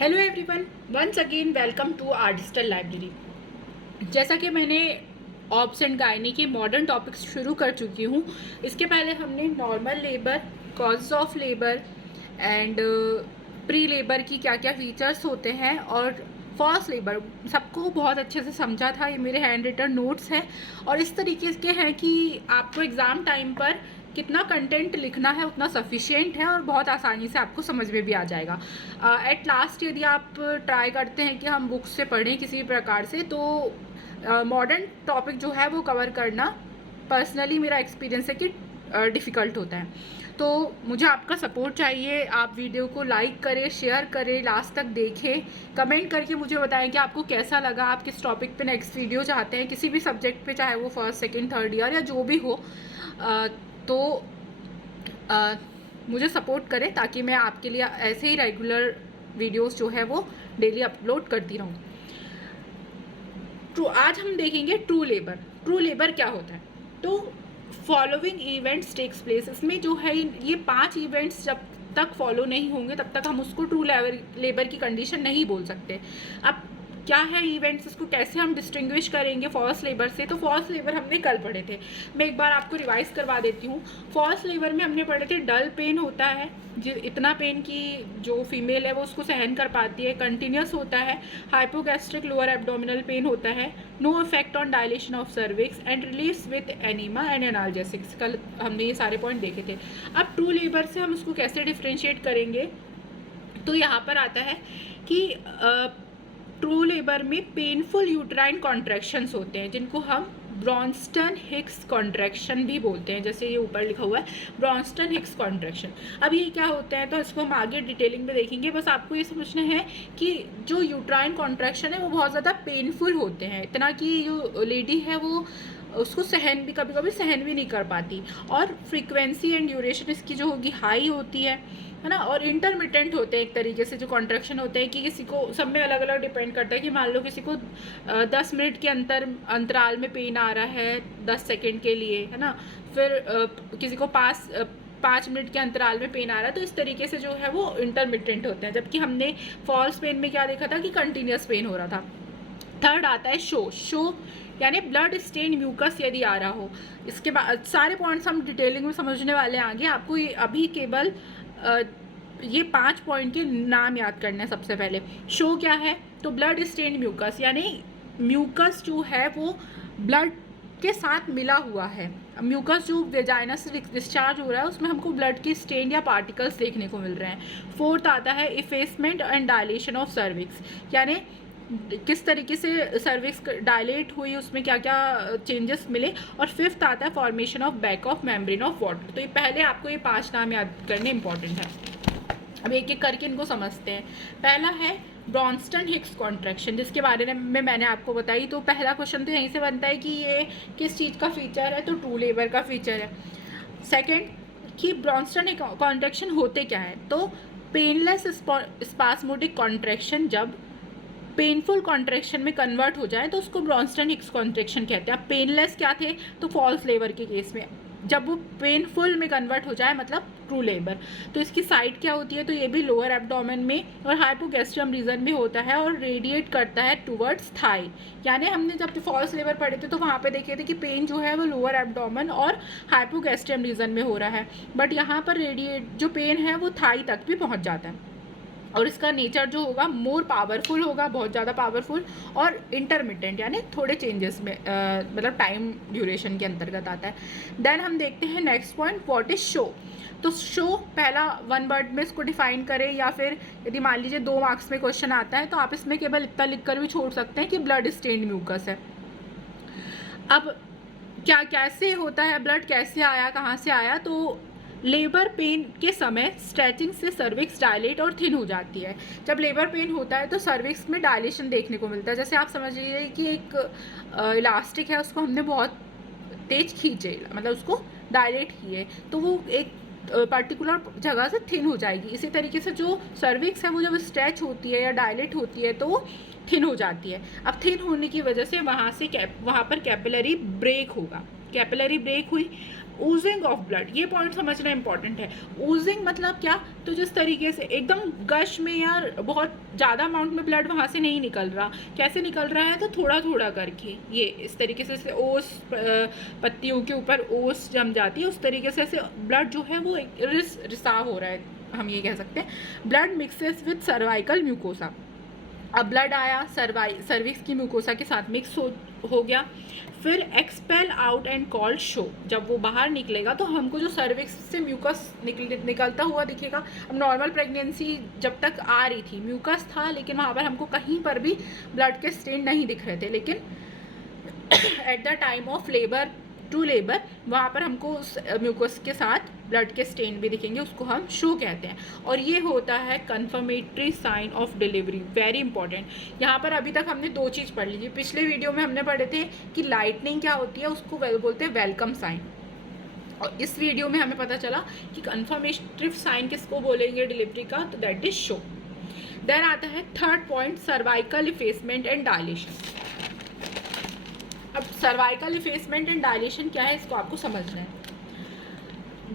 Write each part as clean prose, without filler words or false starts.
Hello everyone, once again welcome to our digital library. जैसा कि मैंने ऑब्स एंड गायनी के मॉडर्न टॉपिक्स शुरू कर चुकी हूँ। इसके पहले हमने normal labour, causes of labour and pre labour की क्या क्या फीचर्स होते हैं और फॉर्स लेबर सबको बहुत अच्छे से समझा था। ये मेरे हैंड रिटन नोट्स हैं और इस तरीके के हैं कि आपको एग्ज़ाम टाइम पर कितना कंटेंट लिखना है उतना सफिशिएंट है और बहुत आसानी से आपको समझ में भी आ जाएगा। एट लास्ट यदि आप ट्राई करते हैं कि हम बुक्स से पढ़ें किसी भी प्रकार से, तो मॉडर्न टॉपिक जो है वो कवर करना पर्सनली मेरा एक्सपीरियंस है कि डिफ़िकल्ट होता है। तो मुझे आपका सपोर्ट चाहिए। आप वीडियो को लाइक करें, शेयर करें, लास्ट तक देखें, कमेंट करके मुझे बताएं कि आपको कैसा लगा, आप किस टॉपिक पे नेक्स्ट वीडियो चाहते हैं, किसी भी सब्जेक्ट पे, चाहे वो फर्स्ट सेकंड थर्ड ईयर या जो भी हो। तो मुझे सपोर्ट करें ताकि मैं आपके लिए ऐसे ही रेगुलर वीडियोस जो है वो डेली अपलोड करती रहूँ। तो आज हम देखेंगे ट्रू लेबर। ट्रू लेबर क्या होता है? तो फॉलोइंग इवेंट्स टेक्स प्लेस। इसमें जो है ये 5 इवेंट्स जब तक फॉलो नहीं होंगे तब तक हम उसको ट्रू लेबर की कंडीशन नहीं बोल सकते। अब क्या है इवेंट्स, इसको कैसे हम डिस्टिंग्विश करेंगे फॉर्स लेबर से? तो फॉर्स लेबर हमने कल पढ़े थे, मैं एक बार आपको रिवाइज करवा देती हूँ। फॉर्स लेबर में हमने पढ़े थे डल पेन होता है, जो इतना पेन की जो फीमेल है वो उसको सहन कर पाती है। कंटिन्यूस होता है। हाइपोगैस्ट्रिक लोअर एब्डोमिनल पेन होता है। No effect on dilation of cervix and release with enema and analgesics. कल हमने ये सारे पॉइंट देखे थे। अब ट्रू लेबर से हम उसको कैसे डिफ्रेंशिएट करेंगे? तो यहाँ पर आता है कि ट्रू लेबर में पेनफुल यूट्राइन कॉन्ट्रैक्शंस होते हैं जिनको हम ब्रॉन्स्टन हिक्स कॉन्ट्रैक्शन भी बोलते हैं। जैसे ये ऊपर लिखा हुआ है ब्रॉन्स्टन हिक्स कॉन्ट्रैक्शन। अब ये क्या होता है तो इसको हम आगे डिटेलिंग में देखेंगे। बस आपको ये समझना है कि जो यूट्राइन कॉन्ट्रैक्शन है वो बहुत ज़्यादा पेनफुल होते हैं, इतना कि जो लेडी है वो उसको सहन भी कभी कभी सहन भी नहीं कर पाती। और फ्रीक्वेंसी एंड ड्यूरेशन इसकी जो होगी हाई होती है ना। और इंटरमिटेंट होते हैं एक तरीके से जो कॉन्ट्रैक्शन होते हैं कि किसी को, सब में अलग अलग डिपेंड करता है कि मान लो किसी को 10 मिनट के अंतराल में पेन आ रहा है 10 सेकेंड के लिए, है ना। फिर किसी को 5 मिनट के अंतराल में पेन आ रहा है। तो इस तरीके से जो है वो इंटरमिटेंट होते हैं। जबकि हमने फॉल्स पेन में क्या देखा था कि कंटिन्यूस पेन हो रहा था। थर्ड आता है शो यानी ब्लड स्टेन म्यूकस यदि आ रहा हो। इसके बाद सारे पॉइंट्स हम डिटेलिंग में समझने वाले हैं आगे। आपको ये अभी केवल ये 5 पॉइंट के नाम याद करने हैं। सबसे पहले शो क्या है? तो ब्लड स्टेन म्यूकस यानी म्यूकस जो है वो ब्लड के साथ मिला हुआ है। म्यूकस जो वेजाइना से डिस्चार्ज हो रहा है उसमें हमको ब्लड की स्टेन या पार्टिकल्स देखने को मिल रहे हैं। फोर्थ आता है effacement and dilation of cervix, यानी किस तरीके से सर्विक्स डायलेट हुई, उसमें क्या क्या चेंजेस मिले। और फिफ्थ आता है formation of back of membrane of water. तो ये पहले आपको ये 5 नाम याद करने इंपॉर्टेंट है। अब एक एक करके इनको समझते हैं। पहला है ब्रॉन्स्टन हिक्स कॉन्ट्रैक्शन, जिसके बारे में मैंने आपको बताई। तो पहला क्वेश्चन तो यहीं से बनता है कि ये किस चीज़ का फीचर है? तो ट्रू लेबर का फीचर है। सेकेंड कि ब्रॉन्स्टन कॉन्ट्रैक्शन होते क्या है? तो पेनलेस स्पास्मोडिक कॉन्ट्रैक्शन जब पेनफुल कॉन्ट्रैक्शन में कन्वर्ट हो जाए तो उसको ब्रॉन्स्टन हिक्स कॉन्ट्रैक्शन कहते हैं। अब पेनलेस क्या थे? तो फॉल्स लेबर के केस में। जब वो पेनफुल में कन्वर्ट हो जाए मतलब ट्रू लेबर। तो इसकी साइड क्या होती है? तो ये भी लोअर एब्डोमेन में और हाइपोगैस्ट्रियम रीजन में होता है और रेडिएट करता है टुवर्ड्स थाई। यानी हमने जब फॉल्स लेबर पढ़े थे तो वहाँ पे देखे थे कि पेन जो है वो लोअर एब्डोमेन और हाइपोगैस्ट्रियम रीजन में हो रहा है, बट यहाँ पर रेडिएट जो पेन है वो थाई तक भी पहुँच जाता है। और इसका नेचर जो होगा मोर पावरफुल होगा, बहुत ज़्यादा पावरफुल, और इंटरमिटेंट यानी थोड़े चेंजेस में मतलब टाइम ड्यूरेशन के अंतर्गत आता है। देन हम देखते हैं next point, what is show. तो शो पहला 1 वर्ड में इसको डिफाइन करें, या फिर यदि मान लीजिए 2 मार्क्स में क्वेश्चन आता है तो आप इसमें केवल इतना लिख कर भी छोड़ सकते हैं कि ब्लड स्टेन्ड म्यूकस है। अब क्या कैसे होता है, ब्लड कैसे आया, कहाँ से आया? तो लेबर पेन के समय स्ट्रेचिंग से सर्विक्स डायलेट और थिन हो जाती है। जब लेबर पेन होता है तो सर्विक्स में डायलेशन देखने को मिलता है। जैसे आप समझ लीजिए कि एक इलास्टिक है, उसको हमने बहुत तेज खींचे, मतलब उसको डायलेट किए, तो वो एक पर्टिकुलर जगह से थिन हो जाएगी। इसी तरीके से जो सर्विक्स है वो जब स्ट्रेच होती है या डायलेट होती है तो वो थिन हो जाती है। अब थिन होने की वजह से वहाँ पर कैपिलरी ब्रेक होगा। कैपिलरी ब्रेक हुई ओजिंग ऑफ ब्लड, ये पॉइंट समझना इंपॉर्टेंट है। ओजिंग मतलब क्या, तो जिस तरीके से एकदम गश में यार बहुत ज़्यादा अमाउंट में ब्लड वहाँ से नहीं निकल रहा, कैसे निकल रहा है, तो थोड़ा थोड़ा करके, ये इस तरीके से ओस पत्तियों के ऊपर ओस जम जाती है, उस तरीके से ऐसे ब्लड जो है वो रिसाव हो रहा है, हम ये कह सकते हैं। Blood mixes with cervical mucosa, अब ब्लड आया सर्विक्स की म्यूकोसा के साथ मिक्स हो गया, फिर expel out and called show, जब वो बाहर निकलेगा तो हमको जो सर्विक्स से म्यूकस निकलता हुआ दिखेगा। अब नॉर्मल प्रेगनेंसी जब तक आ रही थी म्यूकस था, लेकिन वहाँ पर हमको कहीं पर भी ब्लड के स्टेन नहीं दिख रहे थे, लेकिन at the time of labour to labour वहाँ पर हमको उस म्यूकस के साथ ब्लड के स्टेन भी दिखेंगे, उसको हम शो कहते हैं। और ये होता है confirmatory sign of delivery, very important. यहाँ पर अभी तक हमने दो चीज़ पढ़ ली थी, पिछले वीडियो में हमने पढ़े थे कि लाइटनिंग क्या होती है, उसको बोलते हैं वेलकम साइन, और इस वीडियो में हमें पता चला कि कन्फर्मेटिव साइन किसको बोलेंगे डिलीवरी का, तो दैट इज शो। देन आता है third point, cervical effacement and dilation. अब सर्वाइकल इफेसमेंट एंड डायलेशन क्या है, इसको आपको समझना है।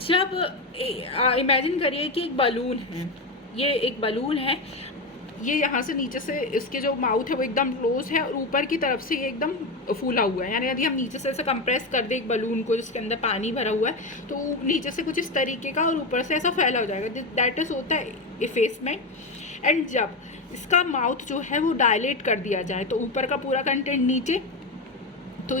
जब इमेजिन करिए कि एक बलून है, ये एक बलून है, ये यहाँ से नीचे से इसके जो माउथ है वो एकदम क्लोज है और ऊपर की तरफ से ये एकदम फूला हुआ है, यानी यदि हम नीचे से ऐसे कंप्रेस कर दें एक बलून को जिसके अंदर पानी भरा हुआ है, तो नीचे से कुछ इस तरीके का और ऊपर से ऐसा फैला हो जाएगा, दैट इज होता है इफेसमेंट। एंड जब इसका माउथ जो है वो डायलेट कर दिया जाए, तो ऊपर का पूरा कंटेंट नीचे, तो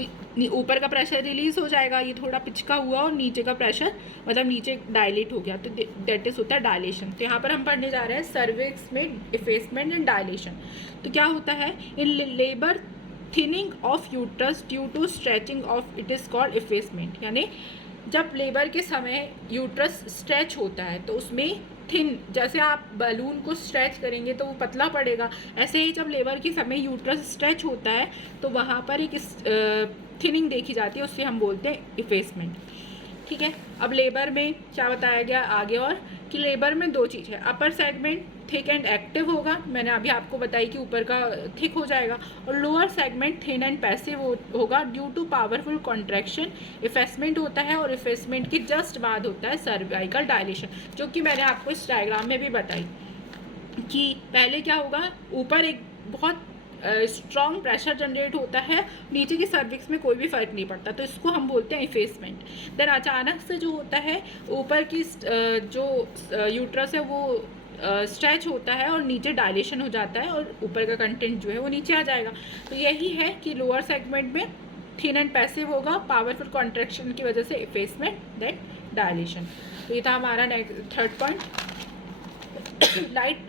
ऊपर का प्रेशर रिलीज हो जाएगा, ये थोड़ा पिचका हुआ और नीचे का प्रेशर मतलब नीचे डायलेट हो गया, तो दैट इज होता है डायलेशन। तो यहाँ पर हम पढ़ने जा रहे हैं सर्विक्स में इफेसमेंट एंड डायलेशन। तो क्या होता है, in labour thinning of uterus due to stretching of, it is called effacement. यानी जब लेबर के समय यूट्रस स्ट्रेच होता है तो उसमें थिन, जैसे आप बलून को स्ट्रेच करेंगे तो वो पतला पड़ेगा, ऐसे ही जब लेबर के समय यूट्रस स्ट्रेच होता है तो वहाँ पर एक थिनिंग देखी जाती है, उससे हम बोलते हैं इफेसमेंट। ठीक है, अब लेबर में क्या बताया गया आगे, और कि लेबर में दो चीज़ है, upper segment thick and active होगा, मैंने अभी आपको बताई कि ऊपर का थिक हो जाएगा, और lower segment thin and passive होगा due to powerful contraction. Effacement होता है और इफेसमेंट के जस्ट बाद होता है सर्वाइकल डायलेशन, जो कि मैंने आपको इस डायग्राम में भी बताई कि पहले क्या होगा, ऊपर एक बहुत स्ट्रॉन्ग प्रेशर जनरेट होता है, नीचे की सर्विक्स में कोई भी फर्क नहीं पड़ता, तो इसको हम बोलते हैं इफेसमेंट। देन अचानक से जो होता है ऊपर की जो यूट्रस है वो स्ट्रेच होता है और नीचे डायलेशन हो जाता है और ऊपर का कंटेंट जो है वो नीचे आ जाएगा। तो यही है कि लोअर सेगमेंट में थिन एंड पैसिव होगा, पावरफुल कॉन्ट्रैक्शन की वजह से इफेसमेंट, देन डायलेशन। तो ये था हमारा थर्ड पॉइंट।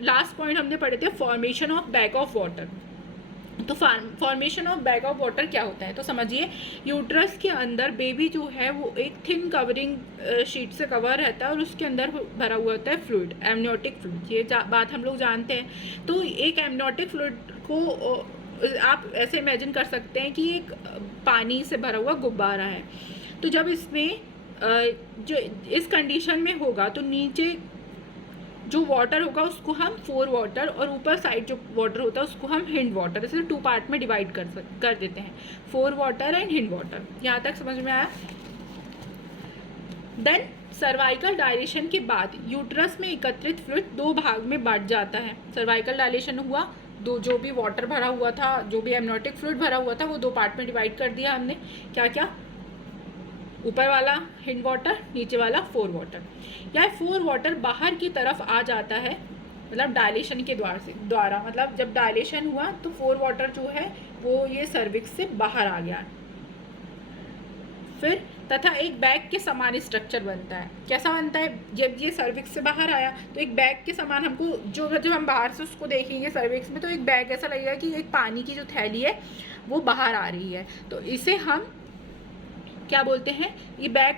लास्ट पॉइंट हमने पढ़े थे formation of bag of water. तो formation of bag of water क्या होता है, तो समझिए यूट्रस के अंदर बेबी जो है वो एक थिन कवरिंग शीट से कवर रहता है और उसके अंदर भरा हुआ होता है फ्लूइड, एमनियोटिक फ्लूइड, ये बात हम लोग जानते हैं। तो एक एमनियोटिक फ्लूइड को आप ऐसे इमेजिन कर सकते हैं कि एक पानी से भरा हुआ गुब्बारा है, तो जब इसमें जो इस कंडीशन में होगा तो नीचे जो वाटर होगा उसको हम फोर वाटर और ऊपर साइड जो वाटर होता है उसको हम हिंड वाटर, इसे टू पार्ट में डिवाइड कर देते हैं, four water and hind water. यहाँ तक समझ में आया। देन सर्वाइकल डायलेशन के बाद यूट्रस में एकत्रित फ्लूइड दो भाग में बांट जाता है। सर्वाइकल डायलेशन हुआ, दो जो भी वाटर भरा हुआ था, जो भी एमनियोटिक फ्लूइड भरा हुआ था वो दो पार्ट में डिवाइड कर दिया हमने। क्या क्या, ऊपर वाला हिंड वाटर, नीचे वाला फोर वाटर। यह फोर वाटर बाहर की तरफ आ जाता है, मतलब डायलेशन के द्वारा मतलब जब डायलेशन हुआ तो फोर वाटर जो है वो ये सर्विक्स से बाहर आ गया। फिर तथा एक बैग के समान स्ट्रक्चर बनता है। कैसा बनता है, जब ये सर्विक्स से बाहर आया तो एक बैग के समान हमको जो जब हम बाहर से उसको देखेंगे सर्विक्स में तो एक बैग ऐसा लगेगा कि एक पानी की जो थैली है वो बाहर आ रही है, तो इसे हम क्या बोलते हैं, ये बैग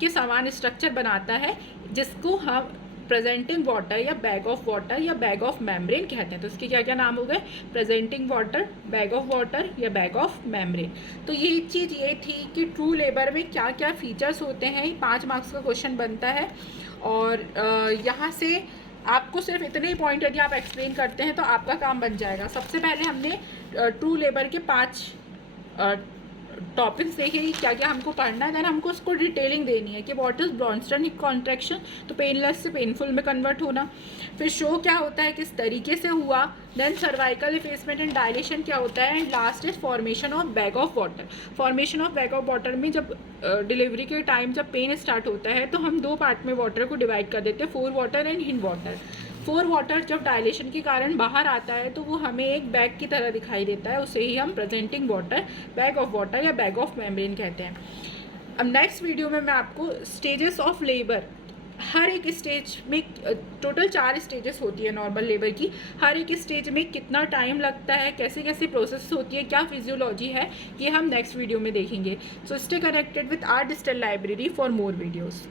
के समान स्ट्रक्चर बनाता है जिसको हम प्रेजेंटिंग वाटर या बैग ऑफ वाटर या बैग ऑफ मेम्ब्रेन कहते हैं। तो इसके क्या क्या नाम हो गए, presenting water, bag of water या बैग ऑफ मेम्ब्रेन। तो ये चीज़ ये थी कि ट्रू लेबर में क्या क्या फीचर्स होते हैं, 5 मार्क्स का क्वेश्चन बनता है। और यहाँ से आपको सिर्फ इतने ही पॉइंट यदि आप एक्सप्लेन करते हैं तो आपका काम बन जाएगा। सबसे पहले हमने ट्रू लेबर के 5 टॉपिक्स देखे कि क्या क्या हमको पढ़ना है, देन हमको उसको डिटेलिंग देनी है कि व्हाट इज़ ब्रॉन्स्टन कॉन्ट्रैक्शन, तो पेनलेस से पेनफुल में कन्वर्ट होना, फिर शो क्या होता है, किस तरीके से हुआ, then cervical effacement and dilation क्या होता है, and last is formation of bag of water. Formation of bag of water में जब डिलीवरी के टाइम जब पेन स्टार्ट होता है तो हम 2 पार्ट में वाटर को डिवाइड कर देते हैं, four water and hind water. Four water जब डायलेशन के कारण बाहर आता है तो वो हमें एक बैग की तरह दिखाई देता है, उसे ही हम presenting water, bag of water या बैग ऑफ मेम्ब्रेन कहते हैं। अब नेक्स्ट वीडियो में मैं आपको स्टेजेस ऑफ लेबर, हर एक स्टेज में टोटल 4 स्टेजेस होती है नॉर्मल लेबर की, हर एक स्टेज में कितना टाइम लगता है, कैसे कैसे प्रोसेस होती है, क्या फिजियोलॉजी है, ये हम नेक्स्ट वीडियो में देखेंगे। So stay connected with our digital library for more videos.